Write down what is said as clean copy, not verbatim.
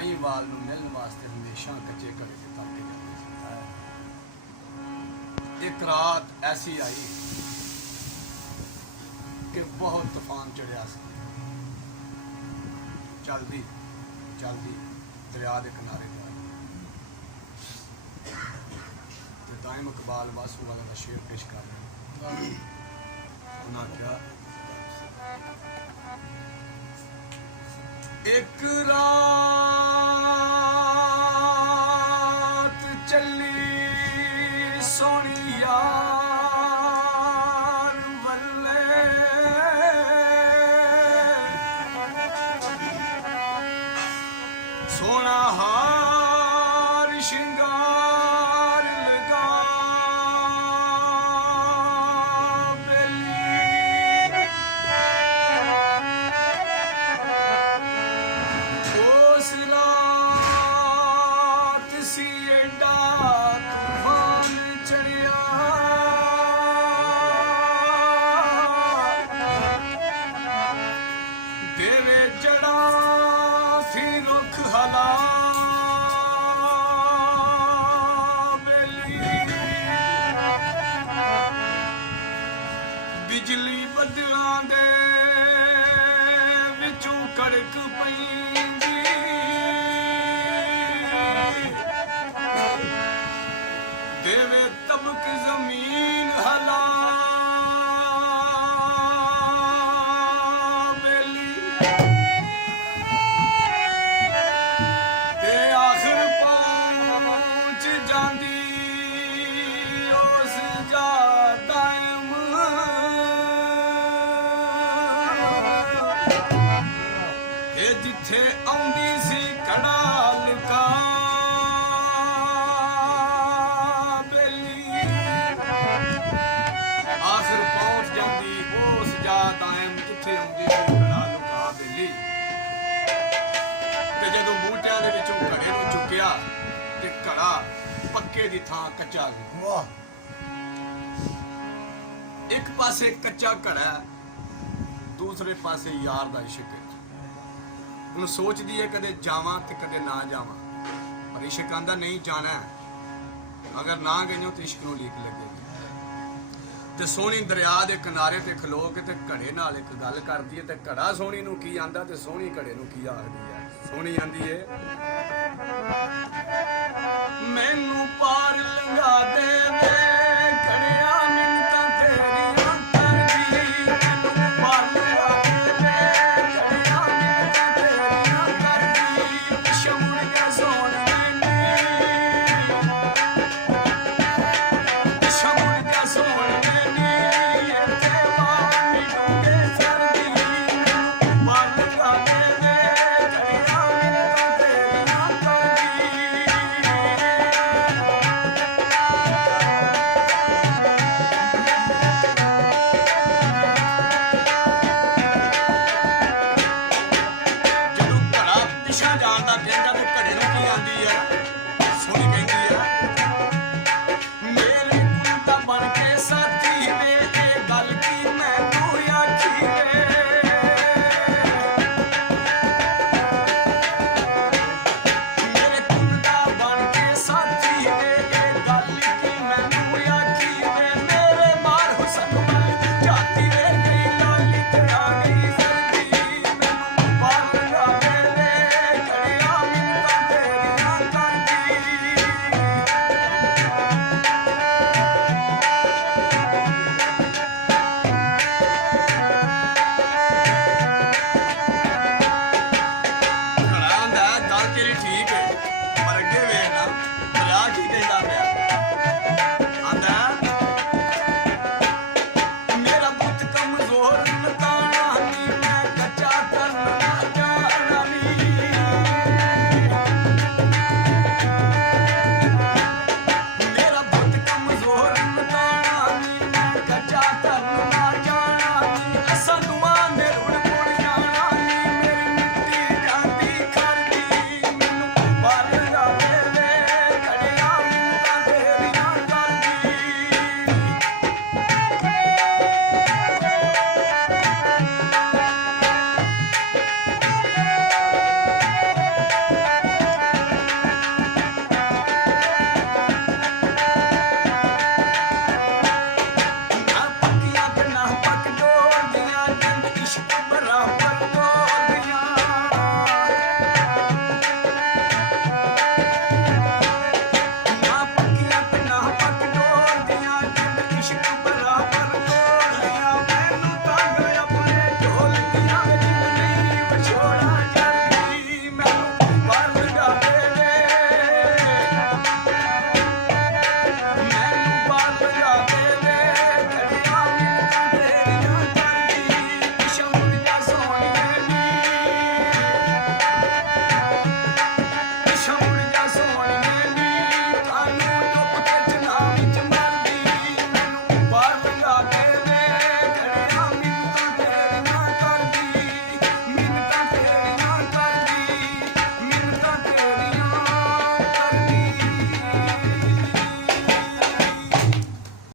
ਮਹੀਂਵਾਲ ਨੂੰ ਮਿਲਣ ਵਾਸਤੇ ਹਮੇਸ਼ਾ ਕੱਚੇ ਘੜੇ ਤੇ ਤੱਕ ਜਾਂਦੇ ਸੀ। ਇੱਕ ਰਾਤ ਐਸੀ ਆਈ ਕਿ ਬਹੁਤ ਤੂਫਾਨ ਚੜਿਆ ਸੀ। ਚਲਦੀ ਚਲਦੀ ਦਰਿਆ ਦੇ ਕਿਨਾਰੇ ਤੇ ਆਈ ਤੇ ਦਾਇਮ ਇਕਬਾਲ ਵਾਸੂ ਵਾਲਾ ਦਾ ਸ਼ੇਰ ਪੇਸ਼ ਕਰ ਰਿਹਾ। ਉਹਨਾਂ ਕਿਹਾ ਇੱਕ ਰਾਤ ਚੱਲੀ ਸੋਹਣੀ ਯਾਰ ਵੱਲੇ ਸੋਹਣਾ ਹਾਰ ਸ਼ਿੰਗਾਰ ਲਗਾ ਬਿਜਲੀ ਬੱਦਲਾਂ ਦੇ ਵਿੱਚੋਂ ਕੜਕ ਪੈਂਦੀ ਦੇਵੇ ਤਬਕ ਜ਼ਮੀਨ ਹਲਾ ਬੇਲੀ ਤੇ ਆਖਰ ਪਹੁੰਚ ਜਾਂਦੀ ਉਸ ਜਾ ਜਿੱਥੇ ਆਉਂਦੀ ਸੀ ਕੜਾ ਲੁਕਾ ਬੇਲੀ ਆਖਰ ਪਹੁੰਚ ਜਾਂਦੀ ਉਸ ਜਾ ਦਾਇਮ ਜਿੱਥੇ ਆਉਂਦੀ ਸੀ ਕੜਾ ਲੁਕਾ ਬੇਲੀ ਤੇ ਜਦੋਂ ਬੂਟਿਆਂ ਦੇ ਵਿੱਚੋਂ ਘੜੇ ਨੂੰ ਚੁੱਕਿਆ ਤੇ ਘੜਾ ਪੱਕੇ ਦੀ ਥਾਂ ਕੱਚਾ ਗਿਆ। ਇੱਕ ਪਾਸੇ ਕੱਚਾ ਘੜਾ ਦੂਸਰੇ ਪਾਸੇ ਯਾਰ ਦਾ ਇਸ਼ਕ। ਹੁਣ ਸੋਚਦੀ ਹੈ ਕਦੇ ਜਾਵਾਂ ਤੇ ਕਦੇ ਨਾ ਜਾਵਾਂ, ਪਰ ਇਸ਼ਕ ਆਂਦਾ ਨਹੀਂ ਜਾਣਾ, ਅਗਰ ਨਾ ਗਈਓ ਤੇ ਇਸ਼ਕ ਨੂੰ ਲੀਕ ਲੱਗੇਗੀ। ਤੇ ਸੋਹਣੀ ਦਰਿਆ ਦੇ ਕਿਨਾਰੇ ਤੇ ਖਲੋ ਕੇ ਤੇ ਘੜੇ ਨਾਲ ਇੱਕ ਗੱਲ ਕਰਦੀ ਹੈ ਤੇ ਘੜਾ ਸੋਹਣੀ ਨੂੰ ਕੀ ਆਂਦਾ ਤੇ ਸੋਹਣੀ ਘੜੇ ਨੂੰ ਕੀ ਆਖਦੀ ਹੈ। ਸੋਹਣੀ ਆਂਦੀ ਹੈ ਮੈਨੂੰ ਪਾਰ ਲੰਘਾ ਦੇਵੇ ਘੜਿਆ ਮਿੰਨਤਾਂ ਤੇਰੀਆਂ ਕਰਦੀ, ਮੈਨੂੰ ਪਾਰ ਲੰਘਾ ਜਾਂਦਾ